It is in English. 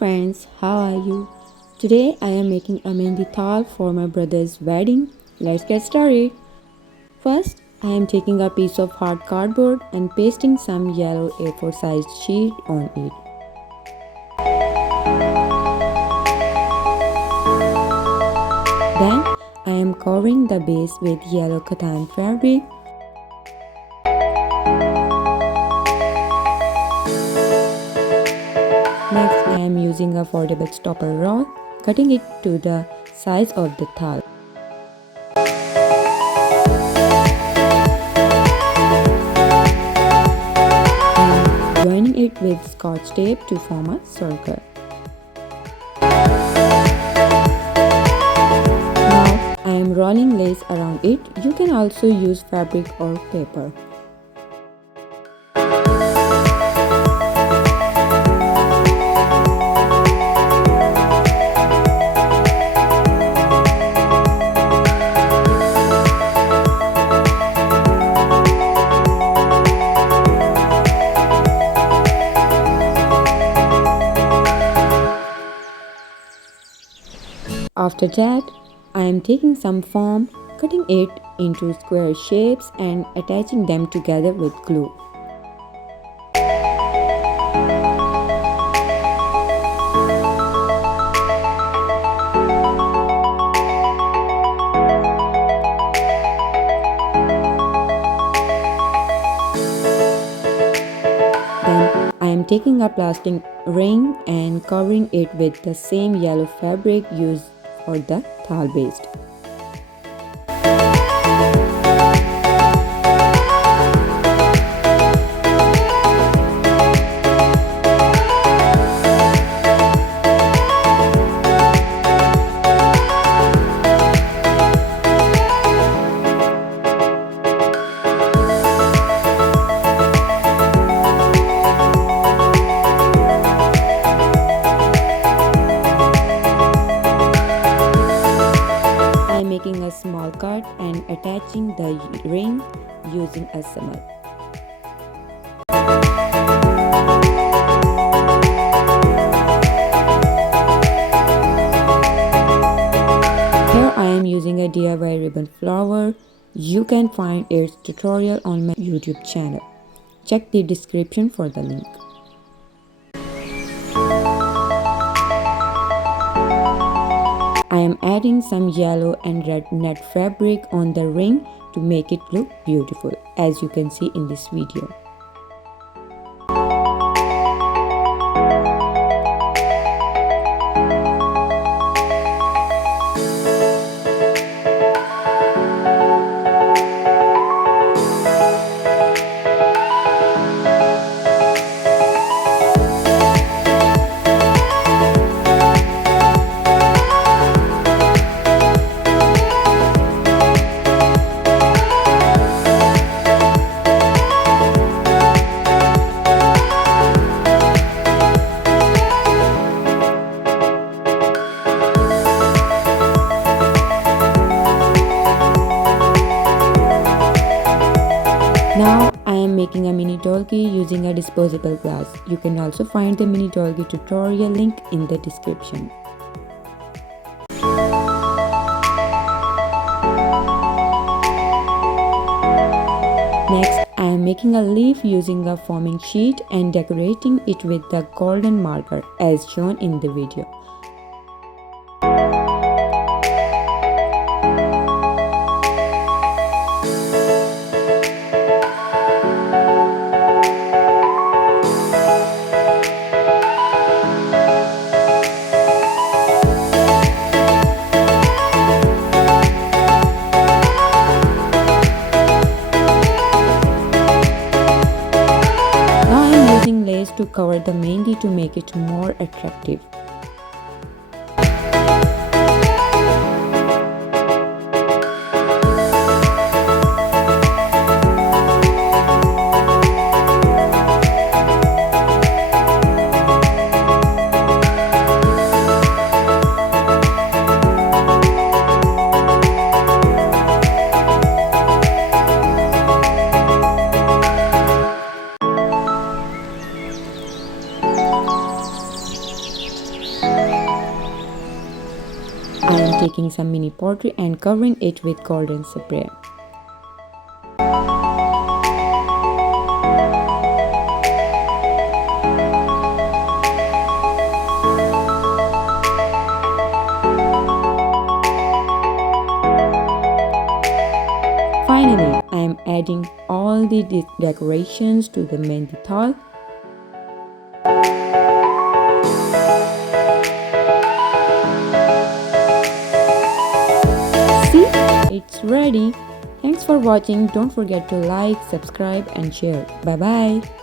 friends, how are you? Today I am making a Mehandi Thaal for my brother's wedding. Let's get started. First, I am taking a piece of hard cardboard and pasting some yellow A4 sized sheet on it. Then I am covering the base with yellow cotton fabric. Next, I am using a foldable stopper rod, cutting it to the size of the thal. And joining it with scotch tape to form a circle. Now, I am rolling lace around it. You can also use fabric or paper. After that, I am taking some foam, cutting it into square shapes and attaching them together with glue. Then I am taking a plastic ring and covering it with the same yellow fabric used for the thal base. Making a small cut and attaching the ring using a simmer. Here I am using a DIY ribbon flower. You can find its tutorial on my YouTube channel. Check the description for the link. I am adding some yellow and red net fabric on the ring to make it look beautiful, as you can see in this video. Now I am making a mini Dholki using a disposable glass. You can also find the mini Dholki tutorial link in the description. Next, I am making a leaf using a foaming sheet and decorating it with the golden marker as shown in the video. To cover the mehndi to make it more attractive. taking some mini pottery and covering it with golden spray. Finally, I am adding all the decorations to the Mehandi Thaal. See, it's ready. Thanks for watching. Don't forget to like, subscribe and share. Bye bye.